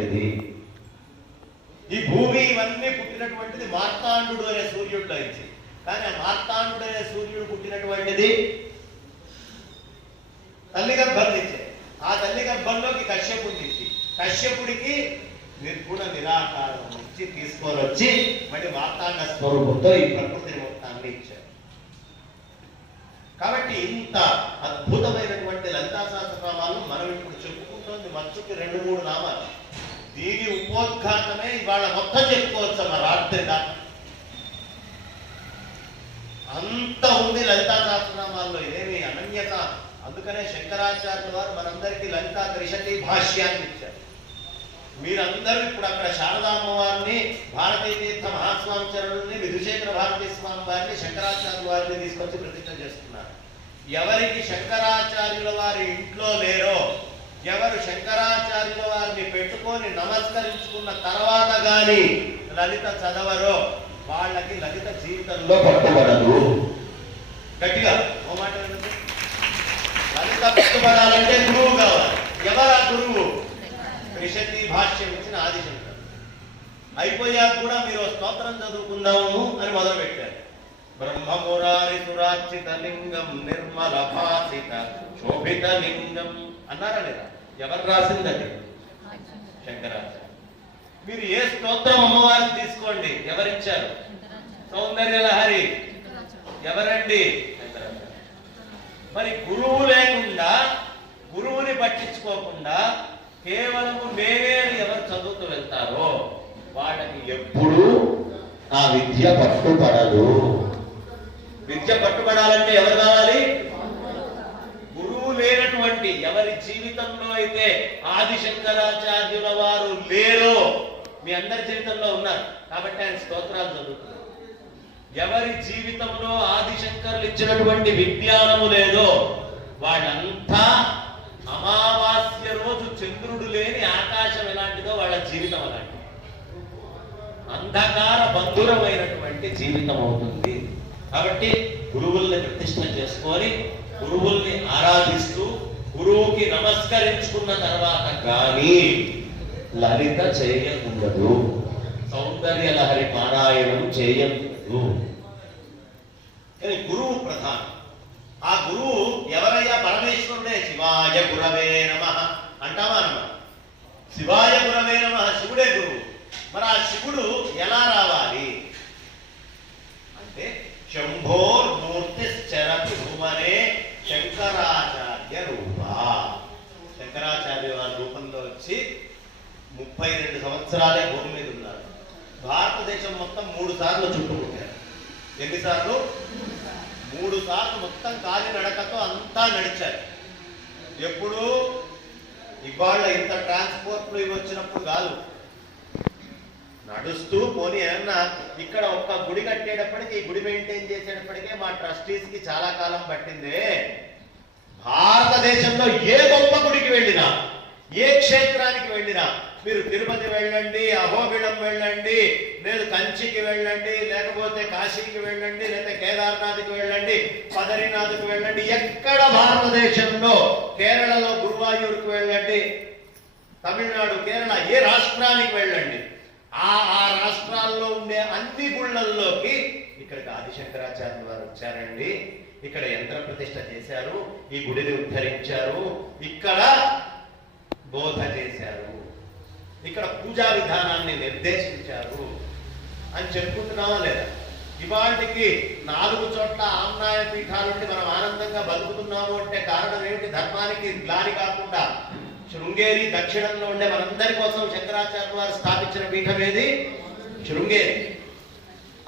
పుట్టినటువంటిది. ఈ భూమి ఇవన్నీ పుట్టినటువంటిది మార్తాండు అనే సూర్యుడిలో ఇచ్చి. కానీ ఆ మార్తాండు అనే సూర్యుడు పుట్టినటువంటిది తల్లి గర్భం నుంచి. ఆ తల్లి గర్భంలోకి కశ్యపుడిని ఇచ్చి, కశ్యపుడికి నిర్గుణ నిరాకారం నుంచి తీసుకొని వచ్చి మళ్ళీ మార్తాండ స్వరూపంతో ఈ ప్రకృతిని మొత్తాన్ని ఇచ్చారు. కాబట్టి ఇంత అద్భుతమైనటువంటి లలితా సహస్రనామాలు మనం ఇప్పుడు చెప్పుకుంటోంది మచ్చుకి 2-3 నామాలు. దీని ఉపోద్ఘాతమే ఇవాళ మొత్తం చెప్పుకోవచ్చు అన్న రాత్రి దాకా. అంత ఉంది లలితా సహస్రనామాల్లో, ఇదేమి అనన్యత. అందుకనే శంకరాచార్యుల వారు మనందరికీ లలితా త్రిశతి భాష్యాన్ని ఇచ్చారు. మీరందరూ ఇప్పుడు అక్కడ శారదామ్మవారిని, భారతీ తీర్థ మహాస్వామి చరణుల్ని, విధుశేఖర భారతీ స్వామి వారిని, శంకరాచార్యుల వారిని తీసుకొచ్చి ప్రతిష్ఠ చేస్తున్నారు. ఎవరికి శంకరాచార్యుల వారి ఇంట్లో లేరో, ఎవరు శంకరాచార్యుల వారిని పెట్టుకొని నమస్కరించుకున్న తర్వాత గాని లలిత చదవరో వాళ్ళకి లలిత జీవితంలో పట్టుబడదు. గట్టిగా ఓ మాట వినండి. లలిత పట్టుబడాలంటే గురువు కావాలి. ఎవరా గురువు? త్రిశతి భాష్యం ఇచ్చిన ఆదిశంకర్. అయిపోయాక కూడా మీరు స్తోత్రం చదువుకుందాము అని మొదలు పెట్టారు. బ్రహ్మమురారి సురార్చిత లింగం నిర్మల భాసిత శోభిత లింగం అన్నారా లేదా? ఎవరు రాసిందండి? శంకరాచార్య. మీరు ఏ స్తోత్రం అమ్మవారికి తీసుకోండి, ఎవరిచ్చారు? సౌందర్యలహరి ఎవరండి? శంకరాచార్య. మరి గురువు లేకుండా, గురువుని పట్టించుకోకుండా కేవలము మేమే ఎవరు చదువుతూ వెళ్తారో వాళ్ళకి ఎప్పుడు ఆ విద్య పట్టుబడదు. విద్య పట్టుబడాలంటే ఎవరు కావాలి? గురువు లేనటువంటి ఎవరి జీవితంలో అయితే ఆది శంకరాచార్యుల వారు లేరో, మీ అందరి జీవితంలో ఉన్నారు కాబట్టి ఆయన స్తోత్రాలు చదువుతున్నారు. ఎవరి జీవితంలో ఆది శంకరులు ఇచ్చినటువంటి విజ్ఞానము లేదో వాళ్ళంతా అమావాస్య రోజు చంద్రుడు లేని ఆకాశం ఎలాంటిదో వాళ్ళ జీవితం అలాంటి అంధకార బంధురమైనటువంటి జీవితం అవుతుంది. కాబట్టి గురువుల్ని ప్రతిష్ఠ చేసుకొని, గురువుల్ని ఆరాధిస్తూ, గురువుకి నమస్కరించుకున్న తర్వాత కానీ లలిత చేయకూడదు, సౌందర్య లహరి పారాయణం చేయకూడదు. కానీ గురువు ప్రధానం. ఆ గురువు ఎవరయ్యా? పరమేశ్వరుడే. శివాయ గురవే నమః అంటామా అన్నమాట. శివాయ గురవే నమః, శివుడే గురువు. మరి ఆ శివుడు ఎలా రావాలి అంటే శంభోర్మూర్తి చరతి భువనే శంకరాచార్య రూప. శంకరాచార్య వారి రూపంలో వచ్చి 32 సంవత్సరాలే భూమి మీద ఉన్నారు. భారతదేశం మొత్తం 3 సార్లు చుట్టుముట్టారు. ఎన్నిసార్లు? 3 సార్లు మొత్తం కాలి నడకతో అంతా నడిచారు. ఎప్పుడు? ఇవాళ ఇంత ట్రాన్స్పోర్ట్లు ఇవి వచ్చినప్పుడు కాదు, నడుస్తూ. పోనీ ఏమన్నా ఇక్కడ ఒక్క గుడి కట్టేటప్పటికి, ఈ గుడి మెయింటైన్ చేసేటప్పటికే మా ట్రస్టీస్ కి చాలా కాలం పట్టిందే. భారతదేశంలో ఏ గొప్ప గుడికి వెళ్ళినా, ఏ క్షేత్రానికి వెళ్ళినా, మీరు తిరుపతి వెళ్ళండి, అహోబిళం వెళ్ళండి, లేదు కంచికి వెళ్ళండి, లేకపోతే కాశీకి వెళ్ళండి, లేకపోతే కేదార్నాథ్కి వెళ్ళండి, బదరీనాథ్కి వెళ్ళండి, ఎక్కడ భారతదేశంలో, కేరళలో గురువాయూరుకి వెళ్ళండి, తమిళనాడు, కేరళ, ఏ రాష్ట్రానికి వెళ్ళండి, ఆ రాష్ట్రాల్లో ఉండే అన్ని గుళ్ళల్లోకి ఇక్కడికి ఆదిశంకరాచార్యుల వారు వచ్చారండి. ఇక్కడ యంత్ర ప్రతిష్ఠ చేశారు, ఈ గుడిని ఉద్ధరించారు, ఇక్కడ బోధ చేశారు, ఇక్కడ పూజా విధానాన్ని నిర్దేశించారు అని చెప్పుకుంటున్నావా లేదా? ఇవాళకి 4 చోట్ల ఆమ్నాయ పీఠాలుండి మనం ఆనందంగా బతుకుతున్నాము అంటే కారణం ఏమిటి? ధర్మానికి గ్లాని కాకుండా శృంగేరి దక్షిణంలో ఉండే మనందరి కోసం శంకరాచార్య వారు స్థాపించిన పీఠం ఏది? శృంగేరి.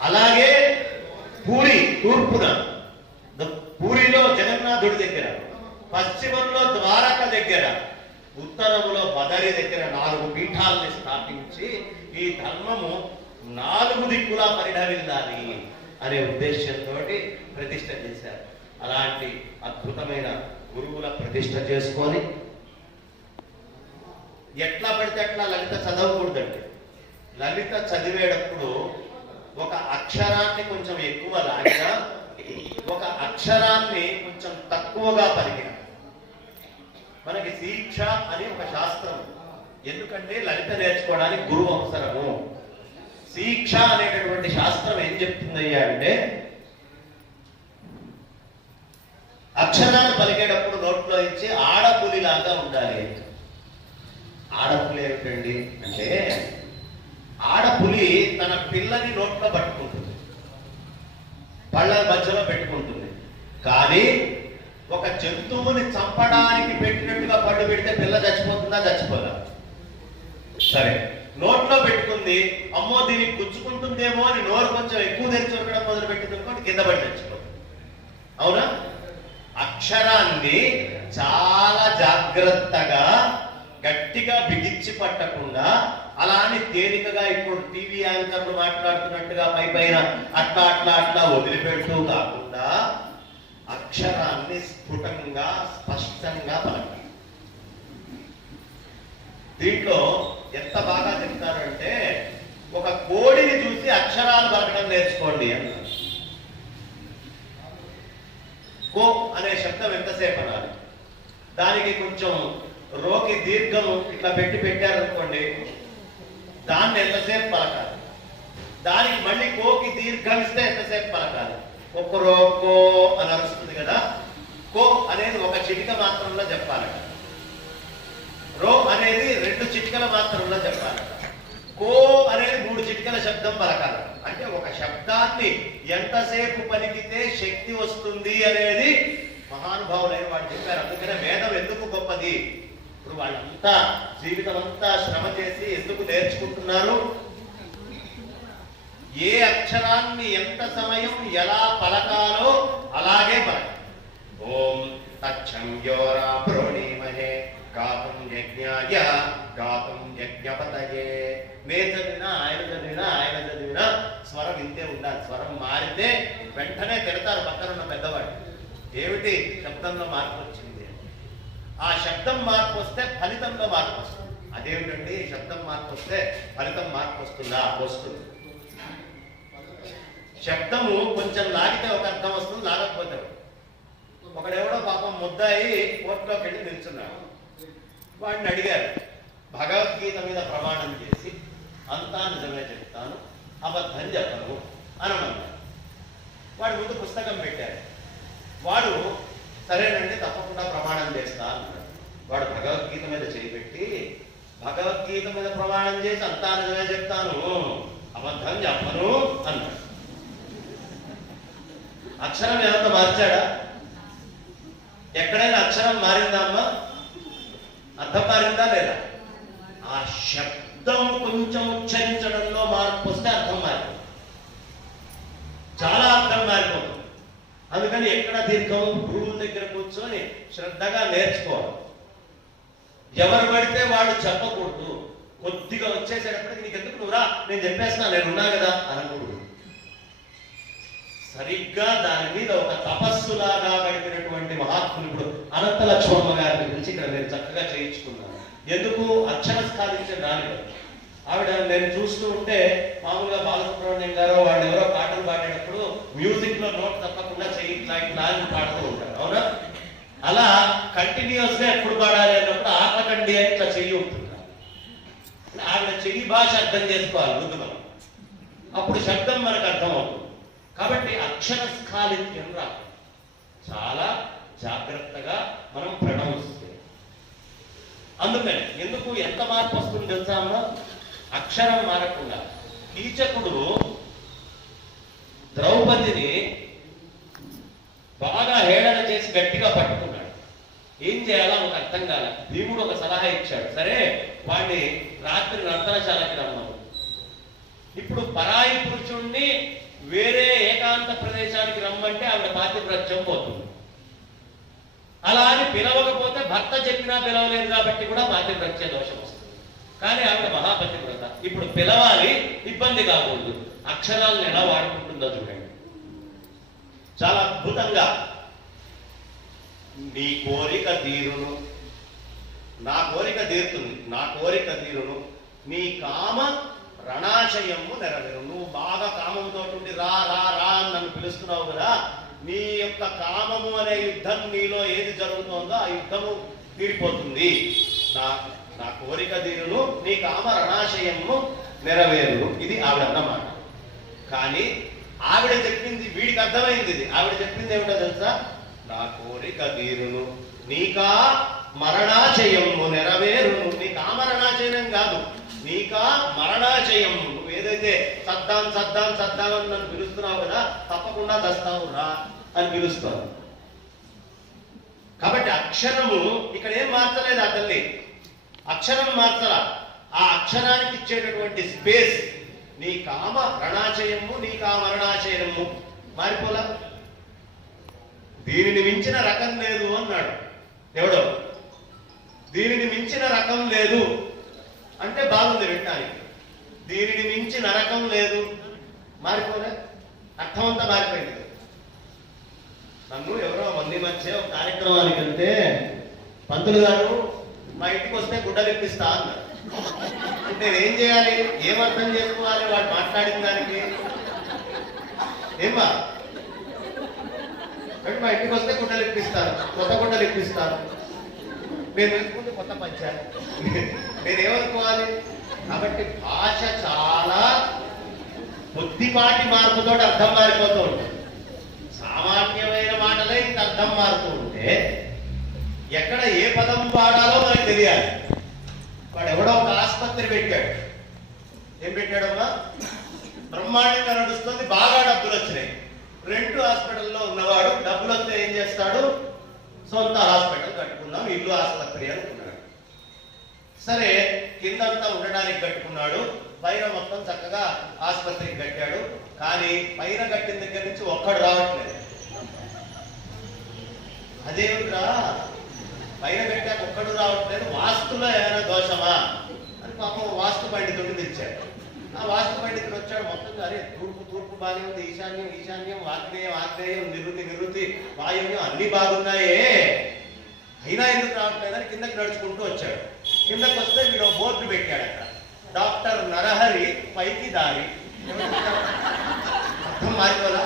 అలాగే పూరి తూర్పున, పూరిలో జగన్నాథుడి దగ్గర, పశ్చిమంలో ద్వారక దగ్గర, ఉత్తరములో బదరి దగ్గర 4 పీఠాలని స్థాపించి ఈ ధర్మము 4 దిక్కులా పరిఢవిల్లాలి అనే ఉద్దేశంతో ప్రతిష్ఠ చేశారు. అలాంటి అద్భుతమైన గురువుల ప్రతిష్ఠ చేసుకొని ఎట్లా పడితే అట్లా లలిత చదవకూడదండి. లలిత చదివేటప్పుడు ఒక అక్షరాన్ని కొంచెం ఎక్కువ లాగినా, ఒక అక్షరాన్ని కొంచెం తక్కువగా పలికిన. మనకి దీక్ష అని ఒక శాస్త్రం, ఎందుకంటే లలిత నేర్చుకోవడానికి గురువు అవసరము. శిక్ష అనేటటువంటి శాస్త్రం ఏం చెప్తుందయ్యా అంటే, అక్షరాలు పలికేటప్పుడు నోట్లో ఇచ్చి ఆడపులిలాగా ఉండాలి. ఆడపులి ఏమిటండి అంటే, ఆడపులి తన పిల్లని నోట్లో పట్టుకుంటుంది, పళ్ళ మధ్యలో పెట్టుకుంటుంది. కానీ ఒక జంతువుని చంపడానికి పెట్టినట్టుగా పళ్ళు పెడితే పిల్ల చచ్చిపోతుందా? చచ్చిపోదా? సరే, నోట్లో పెట్టుకుంది, అమ్మో దీనికి గుచ్చుకుంటుందేమో అని నోరు కొంచెం ఎక్కువ తెరిచి ఉరకడం మొదలు పెట్టింది అనుకోండి, కింద పడి చచ్చిపోతుంది. అవునా? అక్షరాన్ని చాలా జాగ్రత్తగా గట్టిగా బిగించి పట్టకుండా, అలా అని తేలికగా ఇప్పుడు టీవీ యాంకర్లు మాట్లాడుతున్నట్టుగా పై పైన అట్లా అట్లా అట్లా వదిలిపెడుతూ కాకుండా అక్షరాన్ని స్ఫుటంగా స్పష్టంగా పలకాలి. దీంట్లో ఎంత బాగా చెప్తారంటే, ఒక కోడిని చూసి అక్షరాలు పలకడం నేర్చుకోండి అన్నారు. కో అనే శబ్దం ఎంతసేపు అనాలి, దానికి కొంచెం రోకి దీర్ఘం ఇట్లా పెట్టారనుకోండి, దాన్ని ఎంతసేపు పలకాలి. దానికి మళ్ళీ కోకి దీర్ఘం ఇస్తే ఎంతసేపు పలకాలి. ఒక రో కో అని అరుస్తుంది కదా, కో అనేది ఒక చిటిక మాత్రంలో చెప్పాలట, రో అనేది 2 చిటికల మాత్రంలో చెప్పాలట, కో అనేది 3 చిటికల శబ్దం పలకాలి. అంటే ఒక శబ్దాన్ని ఎంతసేపు పలికితే శక్తి వస్తుంది అనేది మహానుభావులైన వాళ్ళు చెప్పారు. అందుకనే వేదం ఎందుకు గొప్పది. ఇప్పుడు వాళ్ళంతా జీవితం అంతా శ్రమ చేసి ఎందుకు నేర్చుకుంటున్నారు? ఏ అక్షరాన్ని ఎంత సమయం ఎలా పలకాలో అలాగే పలకాలి. ఓం తచ్చం యోరా ప్రోణీమహే గాతుం యజ్ఞాయ గాతుం యజ్ఞపతయే. నేను చదివినా ఆయన చదివినా స్వరం ఇంతే ఉండాలి. స్వరం మారితే వెంటనే తిడతారు పక్కనున్న పెద్దవాడు, ఏమిటి శబ్దంలో మార్పు వచ్చింది. ఆ శబ్దం మార్పు వస్తే ఫలితంలో మార్పు వస్తుంది. అదేమిటండి, శబ్దం మార్పు వస్తే ఫలితం మార్పు వస్తుందా? వస్తుంది. శబ్దము కొంచెం లాగితే ఒక అర్థం వస్తుంది, లాగకపోతే. ఒకడెవడో పాపం ముద్దాయి కోర్టులోకి వెళ్ళి నిల్చున్నాడు. వాడిని అడిగారు, భగవద్గీత మీద ప్రమాణం చేసి అంతా నిజమే చెప్తాను, అబద్ధం చెప్పను అనమన్నారు. వాడు ముందు పుస్తకం పెట్టారు. వాడు సరేనండి తప్పకుండా ప్రమాణం చేస్తా అన్నాడు. వాడు భగవద్గీత మీద చేపెట్టి భగవద్గీత మీద ప్రమాణం చేసి అంతా నిజమే చెప్తాను, అబద్ధం చెప్పను అన్నాడు. అక్షరం ఏమంత మార్చాడా? ఎక్కడైనా అక్షరం మారిందా అమ్మా? అర్థం మారిందా లేదా? ఆ శబ్దం కొంచెం ఉచ్చరించడంలో మార్పు వస్తే అర్థం మారింది, చాలా అర్థం మారిపోతుంది. అందుకని ఎక్కడ దీర్ఘం గురువుల దగ్గర కూర్చొని శ్రద్ధగా నేర్చుకోవాలి. ఎవరు పడితే వాడు చెప్పకూడదు. కొద్దిగా వచ్చేసేటప్పటికి నీకు ఎందుకు నువ్వురా, నేను చెప్పేస్తున్నా, నేను ఉన్నా కదా అనకూడదు. సరిగ్గా దాని మీద ఒక తపస్సులాగా గడిపినటువంటి మహాత్ములు ఇప్పుడు అనంత లక్ష్మమ్మ గారిని గురించి ఇక్కడ నేను చక్కగా చేయించుకున్నాను. ఎందుకు? అక్షర స్ఖాలించిన దాని ఆవిడ నేను చూస్తూ ఉంటే మామూలుగా బాలసుబ్రహ్మణ్యం గారు వాళ్ళు ఎవరో పాటలు పాడేటప్పుడు మ్యూజిక్ లో నోట్ తప్పకుండా చెయ్యి ఇట్లా ఇట్లా అని పాడుతూ ఉంటారు. అవునా? అలా కంటిన్యూస్ గా ఎప్పుడు పాడాలి అన్నప్పుడు ఆపకండి అని ఇట్లా చెయ్యి ఉంటున్నారు. ఆవిడ చెయ్యి భాష అర్థం చేసుకోవాలి ముందు మనం, అప్పుడు శబ్దం మనకు అర్థం అవుతుంది. కాబట్టి అక్షర స్ఖాళిత్యం రాదు, చాలా జాగ్రత్తగా మనం ప్రొనౌన్స్ చేయాలి. అందుకని ఎందుకు ఎంత మార్పు వస్తుంది తెలుసా అమ్మ? అక్షరం మారకుండా. కీచకుడు ద్రౌపదిని బాగా హేళన చేసి గట్టిగా పట్టుకున్నాడు. ఏం చేయాలో ఒక అర్థం కాల. భీముడు ఒక సలహా ఇచ్చాడు, సరే వాడిని రాత్రి నర్తనశాలకి రమ్మను. ఇప్పుడు పరాయి పురుషుణ్ణి వేరే ఏకాంత ప్రదేశానికి రమ్మంటే ఆవిడ పాతివ్రత్యం పోతుంది. అలా అని పిలవకపోతే భర్త చెప్పినా పిలవలేదు కాబట్టి కూడా పాతివ్రత్య దోషం వస్తుంది. కానీ ఆవిడ మహాపతివ్రత, ఇప్పుడు పిలవాలి, ఇబ్బంది కాకూడదు. అక్షరాలను ఎలా వాడుకుంటుందో చూడండి. చాలా అద్భుతంగా నీ కోరిక తీరును, నా కోరిక తీరుతుంది, నా కోరిక తీరును, నీ కామ రణాశయము నెరవేరు. నువ్వు బాగా కామంతో ఉండి రా రా రా అని నన్ను పిలుస్తున్నావు కదా, నీ యొక్క కామము అనే యుద్ధం నీలో ఏది జరుగుతోందో ఆ యుద్ధము తీరిపోతుంది. నా కోరిక తీరును, నీ కామ రణాశయము నెరవేరు. ఇది ఆవిడ అన్నమాట. కానీ ఆవిడ చెప్పింది వీడికి అర్థమైంది. ఇది ఆవిడ చెప్పింది ఏమిటో తెలుసా? నా కోరిక తీరును, నీకా మరణాశయము నెరవేరును. నీ కామరణాశయం కాదు, నీకా మరణాశయం. నువ్వు ఏదైతే సద్దాం సద్దాం సద్దాం అని నన్ను పిలుస్తున్నావు కదా, తప్పకుండా దస్తావు రా అని పిలుస్తావు. కాబట్టి అక్షరము ఇక్కడ ఏం మార్చలేదు ఆ తల్లి, అక్షరం మార్చలా. ఆ అక్షరానికి ఇచ్చేటటువంటి స్పేస్ నీ కామ రణాశయము, నీ కామరణాశయము మారిపోలా. దీనిని మించిన రకం లేదు అన్నాడు ఎవడో. దీనిని మించిన రకం లేదు అంటే బాగుంది వినడానికి. దీనిని మించి నరకం లేదు మారిపోలే, అర్థం అంతా మారిపోయింది. నన్ను ఎవరో మంది మధ్య ఒక కార్యక్రమానికి వెళ్తే, పంతులు గారు మా ఇంటికి వస్తే గుడ్డలు ఇప్పిస్తా అన్నారు. అంటే ఏం చేయాలి, ఏం అర్థం చేసుకోవాలి వాడు మాట్లాడిన దానికి? ఏమా మా ఇంటికి వస్తే గుడ్డలు ఇప్పిస్తారు, కొత్త గుడ్డలు ఇప్పిస్తారు. నేను తెలుసుకుంటే కొత్త పంచాలి, నేనేమనుకోవాలి? కాబట్టి భాష చాలా బుద్ధిపాటి మార్పుతో అర్థం మారిపోతూ ఉంటుంది. సామాన్యమైన మాటలే ఇంత అర్థం మారుతూ ఉంటే ఎక్కడ ఏ పదం వాడాలో మనకు తెలియాలి. వాడు ఎవడో ఒక ఆసుపత్రి పెట్టాడు. ఏం పెట్టాడమ్మా? బ్రహ్మాండంగా నడుస్తుంది, బాగా డబ్బులు వచ్చినాయి. రెంట్ హాస్పిటల్లో ఉన్నవాడు డబ్బులు వస్తే ఏం చేస్తాడు? సొంత హాస్పిటల్ కట్టుకున్నాం, ఇల్లు ఆసుపత్రి అనుకున్నాడు. సరే, కిందంతా ఉండడానికి కట్టుకున్నాడు, పైన మొత్తం చక్కగా ఆసుపత్రికి కట్టాడు. కానీ పైన కట్టిన దగ్గర నుంచి ఒక్కడు రావట్లేదు. అదేమిట్రా పైన కట్టాక ఒక్కడు రావట్లేదు, వాస్తులో ఏమైనా దోషమా అని పాపం వాస్తు పండితుడిని పిలిచాడు. ఆ వాస్తు పండితుడు వచ్చాడు. మొత్తం అరే తూర్పు తూర్పు బాగానే ఉంది, ఈశాన్యం ఈశాన్యం, ఆగ్నేయం ఆగ్నేయం, నివృత్తి నివృత్తి, వాయువ్యం అన్ని బాగున్నాయే, అయినా ఎందుకు రావట్లేదని కిందకి నడుచుకుంటూ వచ్చాడు. కిందకి వస్తే వీడు బోర్డు పెట్టాడు అక్కడ, డాక్టర్ నరహరి పైకి దారి. అర్థం మారిపోలా.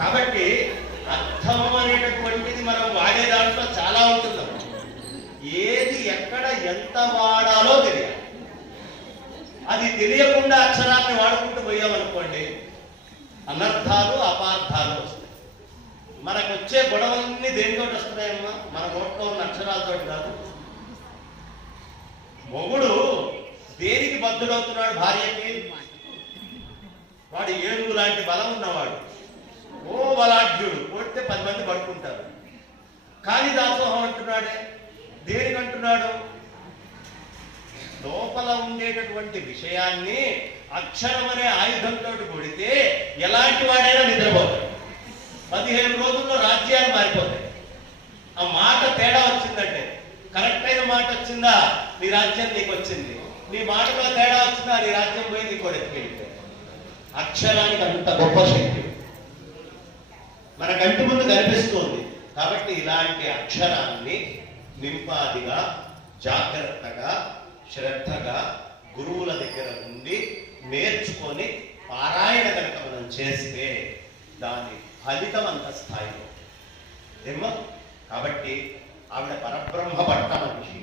కాబట్టి అర్థం అనేటటువంటిది మనం వాడే దాంట్లో చాలా ఉంటున్నాం. ఏది ఎక్కడ ఎంత వాడాలో తెలియాలి. అది తెలియకుండా అక్షరాన్ని వాడుకుంటూ పోయామనుకోండి, అనర్థాలు అపార్థాలు వస్తాయి. మనకు వచ్చే గొడవలన్నీ దేనితో వస్తున్నాయమ్మా? మన నోట్లో ఉన్న అక్షరాలతో కాదు. మొగుడు దేనికి బద్ధుడవుతున్నాడు భార్యకి? వాడు ఏనుగు లాంటి బలం ఉన్నవాడు, ఓ బలాఢ్యుడు, కొడితే 10 మంది పడుకుంటారు. కానీ దాసోహం అంటున్నాడే, దేనికంటున్నాడు? లోపల ఉండేటటువంటి విషయాన్ని అక్షరం అనే ఆయుధంతో కొడితే ఎలాంటి వాడైనా నిద్రపోతాడు. 15 రోజుల్లో రాజ్యాలు మారిపోతాయి. ఆ మాట తేడా వచ్చిందంటే, కరెక్ట్ అయిన మాట వచ్చిందా నీ రాజ్యం నీకు వచ్చింది, నీ మాటలో తేడా వచ్చిందా నీ రాజ్యం పోయి నీ కొడుకు. అక్షరానికి అంత గొప్ప శక్తి మన కంటి ముందు కనిపిస్తుంది. కాబట్టి ఇలాంటి అక్షరాన్ని నింపాదిగా, జాగ్రత్తగా, శ్రద్ధగా గురువుల దగ్గర ఉండి నేర్చుకొని పారాయణ కనుక మనం చేస్తే దాని ఫలితం అంత స్థాయిలో ఏమో. కాబట్టి ఆవిడ పరబ్రహ్మ పట్ట మనిషి.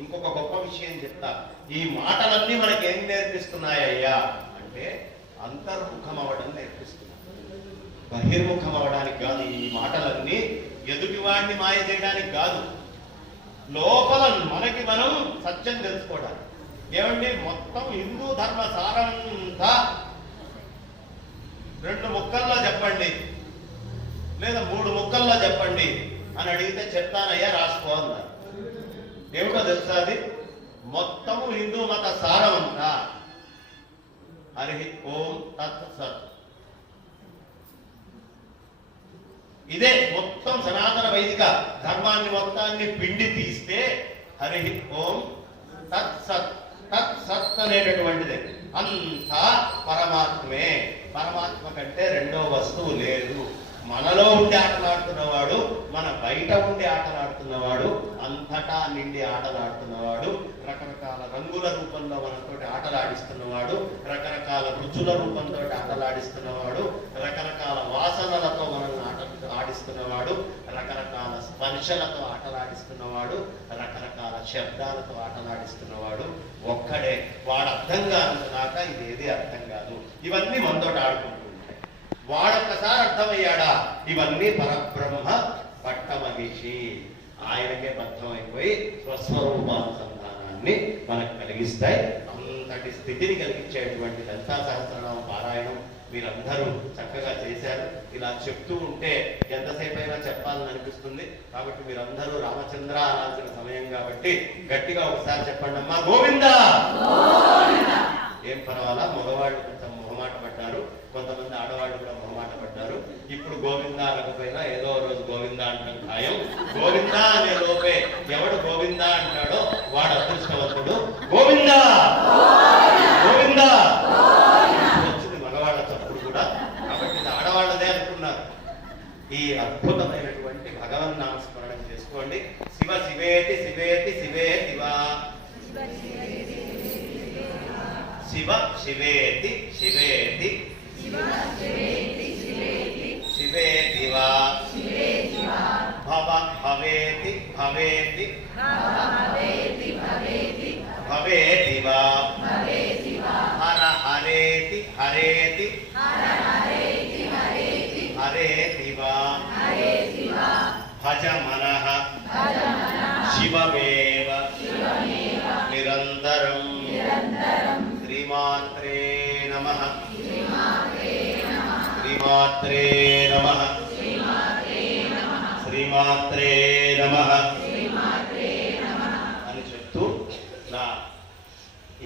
ఇంకొక గొప్ప విషయం చెప్తా. ఈ మాటలన్నీ మనకేం నేర్పిస్తున్నాయ్యా అంటే అంతర్ముఖం అవ్వడం నేర్పిస్తున్నాయి, బహిర్ముఖం అవ్వడానికి కాదు. ఈ మాటలన్నీ ఎదుటివాడిని మాయ చేయడానికి కాదు, లోపల మనకి మనం సత్యం తెలుసుకోవడానికి. ఏమండి, మొత్తం హిందూ ధర్మ సారంతా 2 ముక్కల్లో చెప్పండి లేదా 3 ముక్కల్లో చెప్పండి అని అడిగితే చెప్తానయ్యా రాసుకో అన్నారు. ఏమిటో తెలుసా? అది మొత్తము హిందూ మత సారం అంతా హరి ఓం తత్ సత్. ఇదే మొత్తం సనాతన వైదిక ధర్మాన్ని మొత్తాన్ని పిండి తీస్తే హరి ఓం తత్ సత్. తత్ సత్ అనేటటువంటిది అంతా పరమాత్మే. పరమాత్మ కంటే రెండో వస్తువు లేదు. మనలో ఉండి ఆటలాడుతున్నవాడు, మన బయట ఉండి ఆటలాడుతున్నవాడు, అంతటా నిండి ఆటలాడుతున్నవాడు, రకరకాల రంగుల రూపంలో మనతో ఆటలాడిస్తున్నవాడు, రకరకాల రుచుల రూపంతో ఆటలాడిస్తున్నవాడు, రకరకాల వాసనలతో మనల్ని ఆడిస్తున్నవాడు, రకరకాల స్పర్శలతో ఆటలాడిస్తున్నవాడు, రకరకాల శబ్దాలతో ఆటలాడిస్తున్నవాడు ఒక్కడే. వాడు అర్థం కానుకున్నాక ఇదేది అర్థం కాదు. ఇవన్నీ మనతోటి ఆడుకుంటూ ఉంటాయి. వాడొక్కసారి అర్థమయ్యాడా ఇవన్నీ పరబ్రహ్మ పట్టమహిషి, ఆయనకే బద్ధమైపోయి స్వస్వరూపానుసంధానాన్ని మనకు కలిగిస్తాయి. అంతటి స్థితిని కలిగించేటువంటి లలితా సహస్రనామ పారాయణం మీరందరూ చక్కగా చేశారు. ఇలా చెప్తూ ఉంటే ఎంతసేపు అయినా చెప్పాలని అనిపిస్తుంది. కాబట్టి మీరందరూ రామచంద్ర అనాల్సిన సమయం కాబట్టి గట్టిగా ఒకసారి చెప్పండి అమ్మా, గోవిందా. ఏం పర్వాలా, మగవాళ్ళు కొంచెం మొహమాట పడ్డారు, కొంతమంది ఆడవాళ్ళు కూడా మొహమాట పడ్డారు. ఇప్పుడు గోవిందా అనకపోయినా ఏదో రోజు గోవిందా అంటాం ఖాయం. గోవిందా అనే లోపే ఎవడు గోవిందా అంటాడో వాడు అదృష్టవంతుడు. గోవిందా గోవిందా వచ్చింది మగవాళ్ళ చప్పుడు కూడా. కాబట్టి ఇది ఆడవాళ్ళదే అనుకున్నారు. ఈ అద్భుతమైనటువంటి భగవన్ నామస్మరణం చేసుకోండి. శివ శివేతి శివేతి శివే శివా, శివ శివేతి శివేతి శివే దివా, భవ భవేతి భవేతి భవే దివా, హర హరేతి హరేతి హరే దివా, భజ మనః శివమేవ నిరంతరం. శ్రీమాత్రే నమః, శ్రీమాత్రే నమః, శ్రీమాత్రే నమః అని చెప్తూ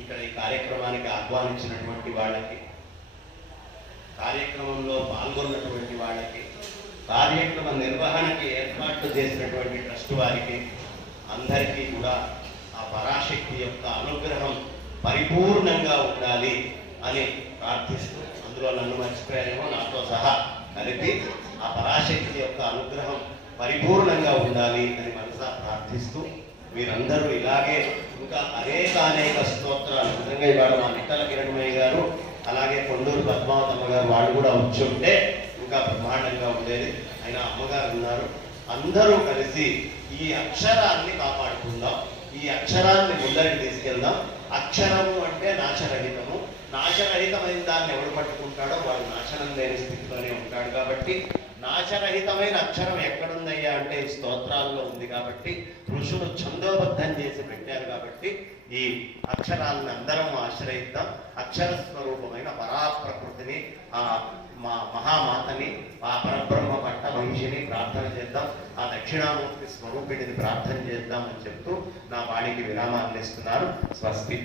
ఇక్కడ ఈ కార్యక్రమానికి ఆహ్వానించినటువంటి వాళ్ళకి, కార్యక్రమంలో పాల్గొన్నటువంటి వాళ్ళకి, కార్యక్రమ నిర్వహణకి ఏర్పాట్లు చేసినటువంటి ట్రస్ట్ వారికి అందరికీ కూడా ఆ పరాశక్తి యొక్క అనుగ్రహం పరిపూర్ణంగా ఉండాలి అని ప్రార్థిస్తూ, అందులో నన్ను మర్చిపోయారేమో నాతో సహా కలిపి ఆ పరాశక్తి యొక్క అనుగ్రహం పరిపూర్ణంగా ఉండాలి అని మనసా ప్రార్థిస్తూ, మీరందరూ ఇలాగే ఇంకా అనేక స్తోత్రాలు, నిజంగా ఇవాళ మా నిట్టల కిరణమయ్య గారు అలాగే కొండూరు పద్మావతమ్మ గారు వాళ్ళు కూడా వచ్చి ఉంటే ఇంకా బ్రహ్మాండంగా ఉండేది. అయినా అమ్మగారు ఉన్నారు. అందరూ కలిసి ఈ అక్షరాన్ని కాపాడుకుందాం, ఈ అక్షరాన్ని ముందరికి తీసుకెళ్దాం. అక్షరము అంటే నాశరహితము, నాశరహితమైన దాన్ని ఎవడు పట్టుకుంటాడో వాడు నాశనం లేని స్థితిలోనే ఉంటాడు. కాబట్టి నాశరహితమైన అక్షరం ఎక్కడుందయ్యా అంటే ఈ స్తోత్రాల్లో ఉంది. కాబట్టి ఋషులు ఛందోబద్ధం చేసి పెట్టారు. కాబట్టి ఈ అక్షరాలను అందరం ఆశ్రయిద్దాం. అక్షర స్వరూపమైన పరాప్రకృతిని, ఆ మా మహామాతని, ఆ పరబ్రహ్మ పట్ట మహిషిని ప్రార్థన చేద్దాం. ఆ దక్షిణామూర్తి స్వరూపిణిని ప్రార్థన చేద్దాం అని చెప్తూ నా వాడికి విరామాన్ని ఇస్తున్నాను. స్వస్తి.